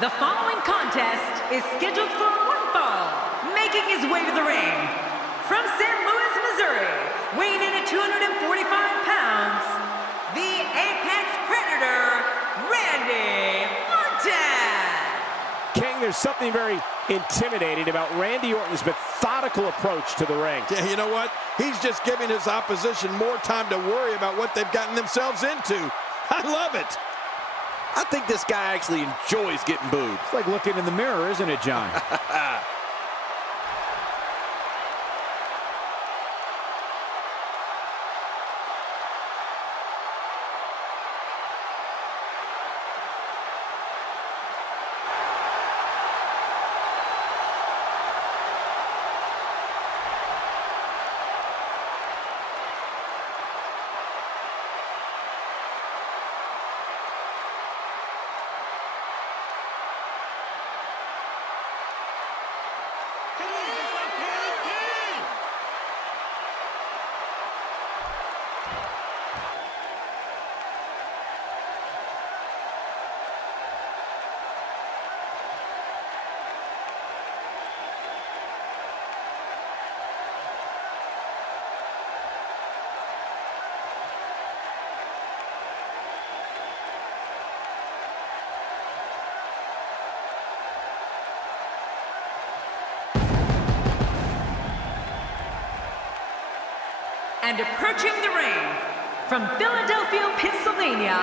The following contest is scheduled for one fall. Making his way to the ring, from St. Louis, Missouri, weighing in at 245 pounds, the Apex Predator, Randy Orton. King, there's something very intimidating about Randy Orton's methodical approach to the ring. Yeah, you know what? He's just giving his opposition more time to worry about what they've gotten themselves into. I love it. I think this guy actually enjoys getting booed. It's like looking in the mirror, isn't it, John? And approaching the ring, from Philadelphia, Pennsylvania,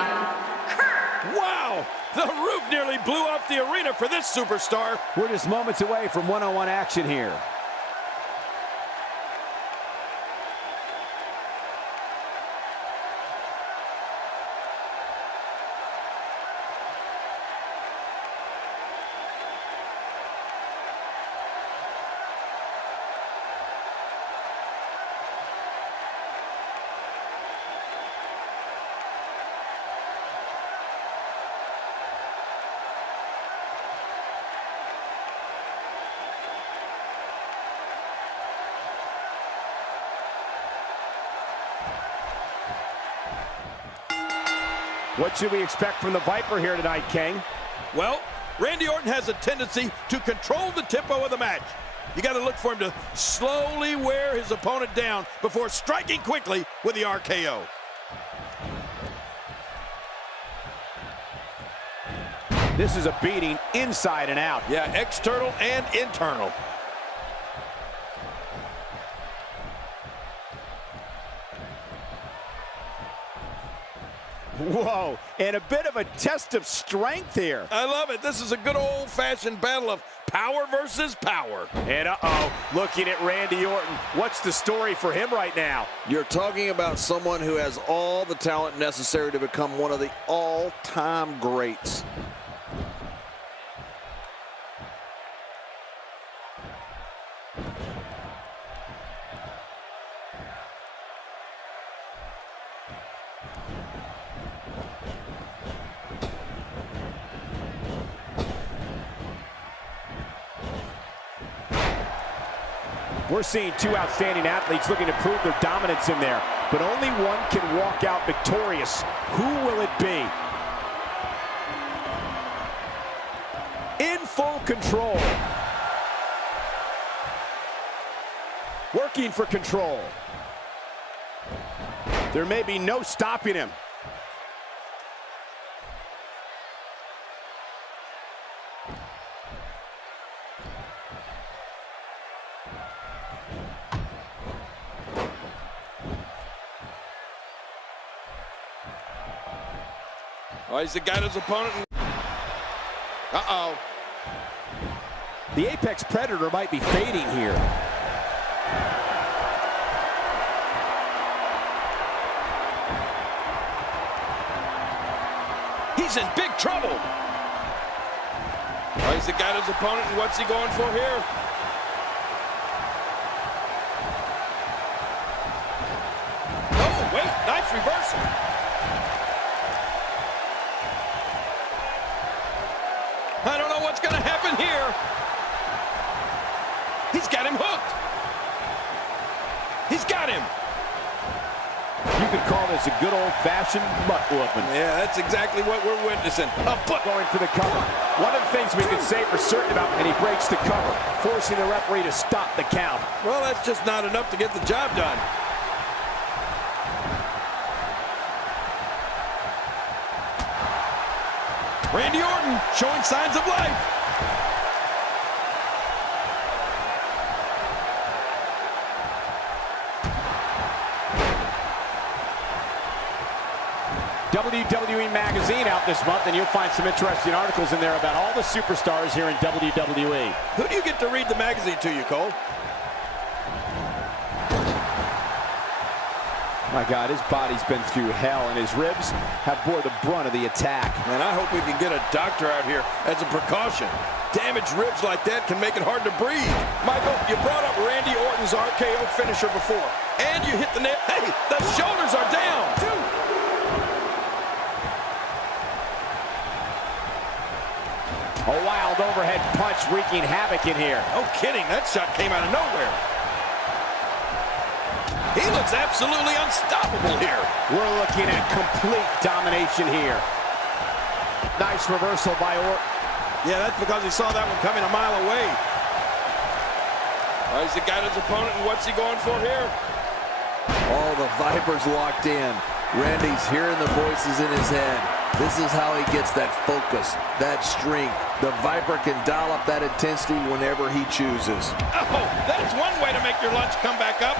Kurt. Wow! The roof nearly blew off the arena for this superstar. We're just moments away from one-on-one action here. What should we expect from the Viper here tonight, King? Well, Randy Orton has a tendency to control the tempo of the match. You got to look for him to slowly wear his opponent down before striking quickly with the RKO. This is a beating inside and out. Yeah, external and internal. Whoa, and a bit of a test of strength here. I love it. This is a good old-fashioned battle of power versus power. And looking at Randy Orton. What's the story for him right now? You're talking about someone who has all the talent necessary to become one of the all-time greats. We're seeing two outstanding athletes looking to prove their dominance in there, but only one can walk out victorious. Who will it be? In full control. Working for control. There may be no stopping him. Oh, he's got his opponent. Uh-oh. The Apex Predator might be fading here. He's in big trouble. Oh, he's got his opponent, and what's he going for here? Oh, wait, nice reversal. I don't know what's going to happen here. He's got him hooked. He's got him. You could call this a good old-fashioned butt whooping. Yeah, that's exactly what we're witnessing. A butt going for the cover. One of the things we can say for certain about, and he breaks the cover, forcing the referee to stop the count. Well, that's just not enough to get the job done. Randy Orton showing signs of life. WWE Magazine out this month, and you'll find some interesting articles in there about all the superstars here in WWE. Who do you get to read the magazine to you, Cole? My God, his body's been through hell, and his ribs have bore the brunt of the attack. Man, I hope we can get a doctor out here as a precaution. Damaged ribs like that can make it hard to breathe. Michael, you brought up Randy Orton's RKO finisher before, and you hit the nail. Hey, the shoulders are down. A wild overhead punch wreaking havoc in here. No kidding, that shot came out of nowhere. He looks absolutely unstoppable here. We're looking at complete domination here. Nice reversal by Orton. Yeah, that's because he saw that one coming a mile away. He's got his opponent, and what's he going for here? All the Vipers locked in. Randy's hearing the voices in his head. This is how he gets that focus, that strength. The Viper can dial up that intensity whenever he chooses. Oh, that's one way to make your lunch come back up.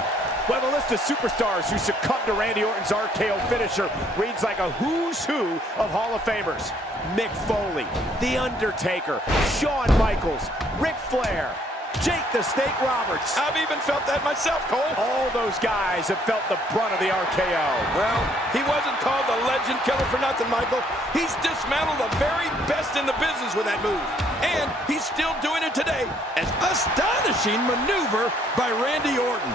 Well, the list of superstars who succumbed to Randy Orton's RKO finisher reads like a who's who of Hall of Famers. Mick Foley, The Undertaker, Shawn Michaels, Ric Flair, Jake the Snake Roberts. I've even felt that myself, Cole. All those guys have felt the brunt of the RKO. Well, he wasn't called the legend killer for nothing, Michael. He's dismantled the very best in the business with that move. And he's still doing it today. An astonishing maneuver by Randy Orton.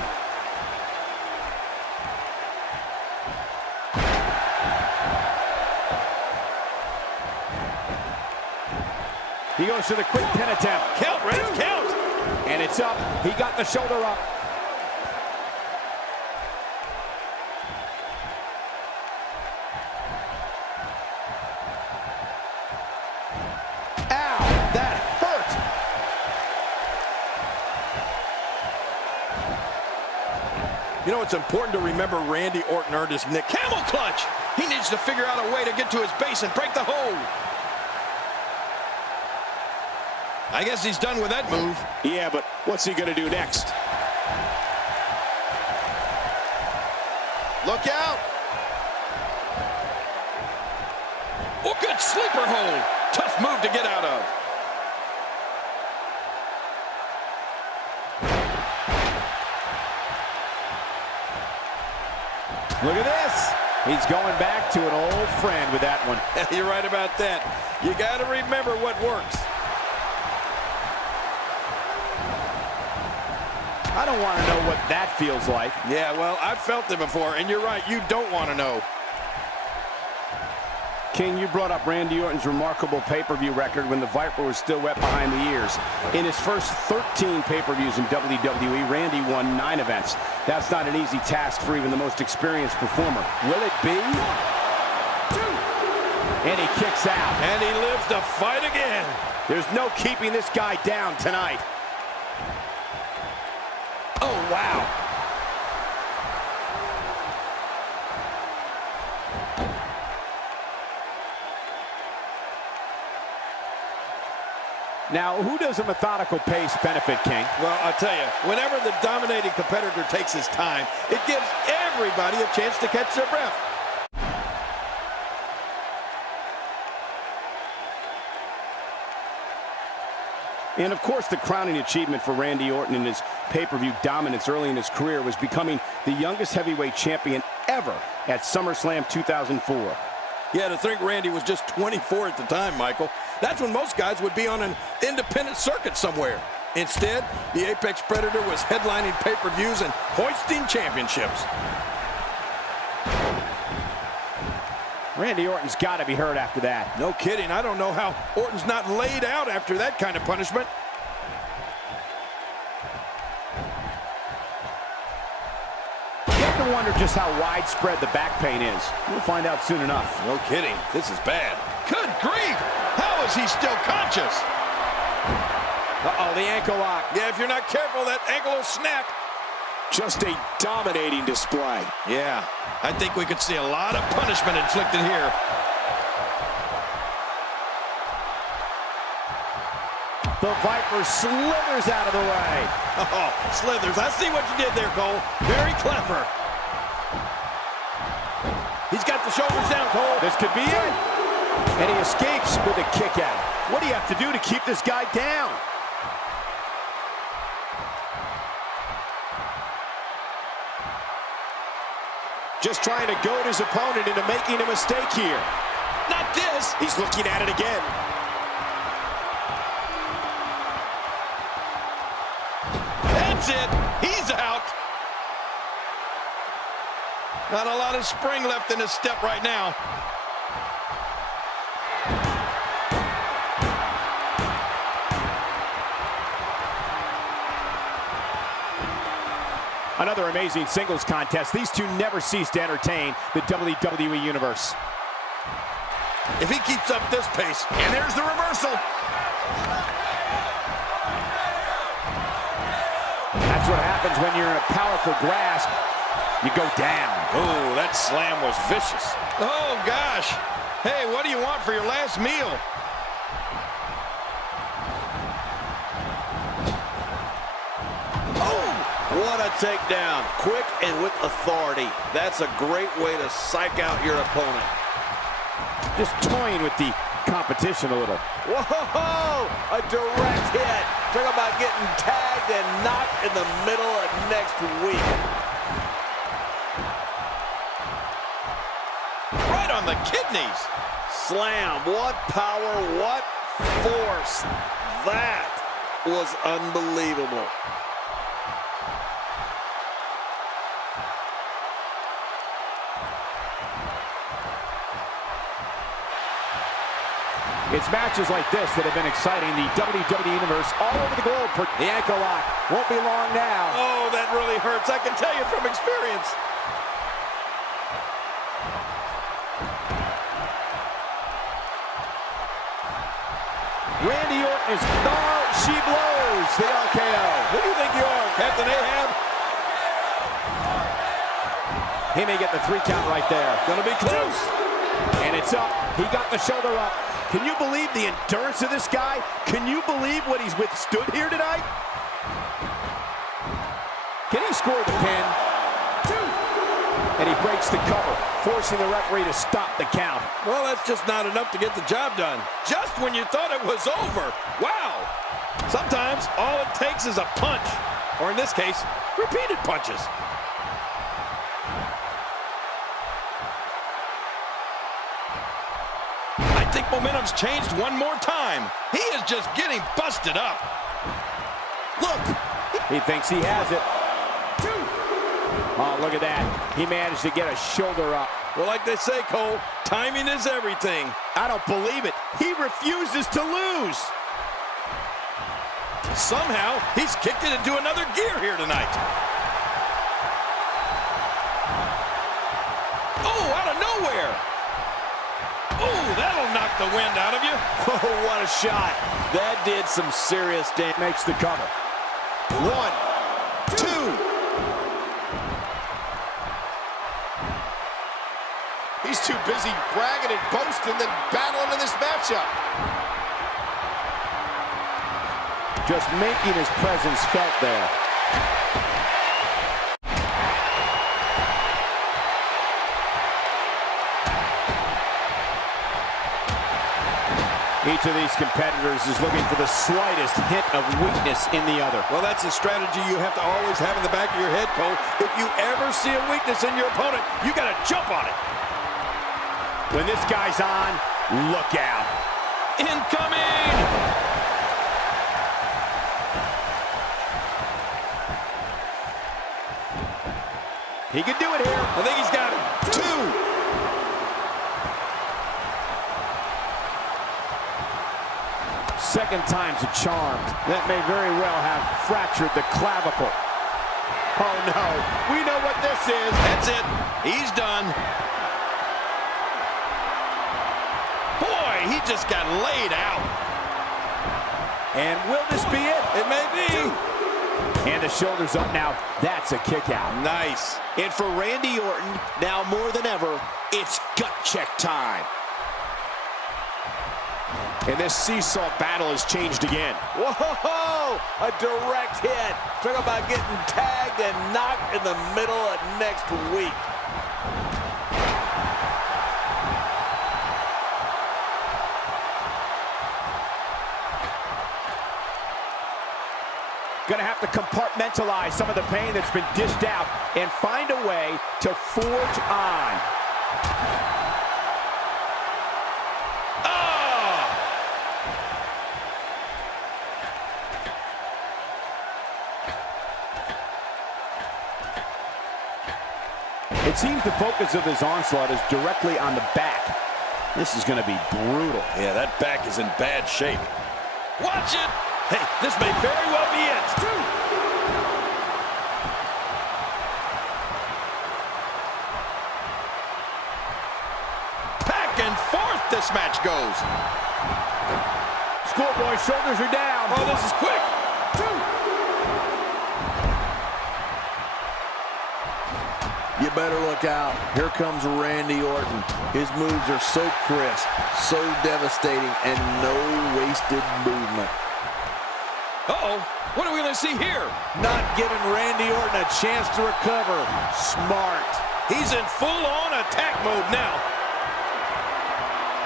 He goes to the quick pin attempt. Count, Reds, count. And it's up. He got the shoulder up. Ow, that hurt. You know, it's important to remember Randy Orton earned his nick. Camel clutch. He needs to figure out a way to get to his base and break the hold. I guess he's done with that move. Yeah, but what's he going to do next? Look out. Oh, good sleeper hold. Tough move to get out of. Look at this. He's going back to an old friend with that one. You're right about that. You got to remember what works. I don't want to know what that feels like. Yeah, well, I've felt it before, and you're right, you don't want to know. King, you brought up Randy Orton's remarkable pay-per-view record when the Viper was still wet behind the ears. In his first 13 pay-per-views in WWE, Randy won 9 events. That's not an easy task for even the most experienced performer. Will it be? 1, 2. And he kicks out. And he lives to fight again. There's no keeping this guy down tonight. Oh, wow. Now, who does a methodical pace benefit, King? Well, I'll tell you, whenever the dominating competitor takes his time, it gives everybody a chance to catch their breath. And, of course, the crowning achievement for Randy Orton in his pay-per-view dominance early in his career was becoming the youngest heavyweight champion ever at SummerSlam 2004. Yeah, to think Randy was just 24 at the time, Michael. That's when most guys would be on an independent circuit somewhere. Instead, the Apex Predator was headlining pay-per-views and hoisting championships. Randy Orton's got to be hurt after that. No kidding. I don't know how Orton's not laid out after that kind of punishment. Get to wonder just how widespread the back pain is. We'll find out soon enough. No kidding. This is bad. Good grief! How is he still conscious? Uh-oh, the ankle lock. Yeah, if you're not careful, that ankle will snap. Just a dominating display. Yeah, I think we could see a lot of punishment inflicted here. The Viper slithers out of the way. Oh, slithers. I see what you did there, Cole. Very clever. He's got the shoulders down, Cole. This could be it. And he escapes with a kick out. What do you have to do to keep this guy down? Just trying to goad his opponent into making a mistake here. Not this. He's looking at it again. That's it. He's out. Not a lot of spring left in his step right now. Another amazing singles contest. These two never cease to entertain the WWE Universe. If he keeps up this pace, and there's the reversal. That's what happens when you're in a powerful grasp. You go down. Oh, that slam was vicious. Oh, gosh. Hey, what do you want for your last meal? What a takedown. Quick and with authority. That's a great way to psych out your opponent. Just toying with the competition a little. Whoa! A direct hit. Talk about getting tagged and knocked in the middle of next week. Right on the kidneys. Slam. What power, what force. That was unbelievable. It's matches like this that have been exciting the WWE Universe all over the globe. The ankle lock won't be long now. Oh, that really hurts. I can tell you from experience. Randy Orton is... Oh, she blows the RKO. Who do you think you are, Captain Ahab? He may get the 3 count right there. Gonna be close. And it's up. He got the shoulder up. Can you believe the endurance of this guy? Can you believe what he's withstood here tonight? Can he score the pin? 2. And he breaks the cover, forcing the referee to stop the count. Well, that's just not enough to get the job done. Just when you thought it was over. Wow. Sometimes all it takes is a punch. Or in this case, repeated punches. I think momentum's changed one more time. He is just getting busted up. Look. He thinks he has it. 2. Oh, look at that. He managed to get a shoulder up. Well, like they say, Cole, timing is everything. I don't believe it. He refuses to lose. Somehow, he's kicked it into another gear here tonight. Oh, out of nowhere. Oh, that'll knock the wind out of you. Oh, what a shot. That did some serious damage. Makes the cover. 1, 2. He's too busy bragging and boasting than battling in this matchup. Just making his presence felt there. Each of these competitors is looking for the slightest hint of weakness in the other. Well, that's a strategy you have to always have in the back of your head, Cole. If you ever see a weakness in your opponent, you got to jump on it. When this guy's on, look out. Incoming! He could do it here. I think he's got it. 2. Second time's a charm. That may very well have fractured the clavicle. Oh, no. We know what this is. That's it. He's done. Boy, he just got laid out. And will this be it? It may be. And the shoulder's up now. That's a kick out. Nice. And for Randy Orton, now more than ever, it's gut check time. And this seesaw battle has changed again. Whoa! A direct hit. Talk about getting tagged and knocked in the middle of next week. Gonna have to compartmentalize some of the pain that's been dished out and find a way to forge on. It seems the focus of his onslaught is directly on the back. This is going to be brutal. Yeah, that back is in bad shape. Watch it! Hey, this may very well be it. Back and forth this match goes. Schoolboy shoulders are down. Oh, this is quick. You better look out. Here comes Randy Orton. His moves are so crisp, so devastating, and no wasted movement. Uh-oh. What are we going to see here? Not giving Randy Orton a chance to recover. Smart. He's in full-on attack mode now.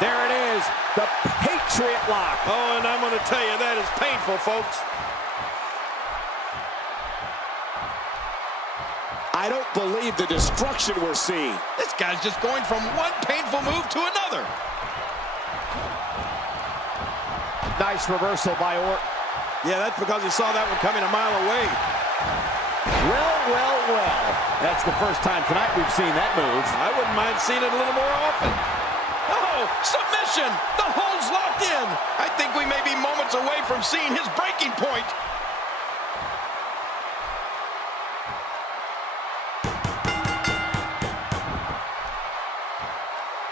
There it is. The Patriot Lock. Oh, and I'm going to tell you, that is painful, folks. I don't believe the destruction we're seeing. This guy's just going from one painful move to another. Nice reversal by Orton. Yeah, that's because he saw that one coming a mile away. Well, well, well. That's the first time tonight we've seen that move. I wouldn't mind seeing it a little more often. Oh, submission! The hold's locked in. I think we may be moments away from seeing his breaking point.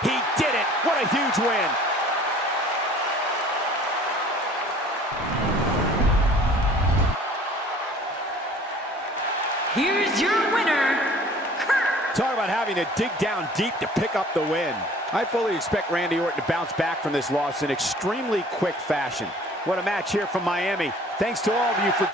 He did it. What a huge win. Here's your winner, Kurt. Talk about having to dig down deep to pick up the win. I fully expect Randy Orton to bounce back from this loss in extremely quick fashion. What a match here from Miami. Thanks to all of you for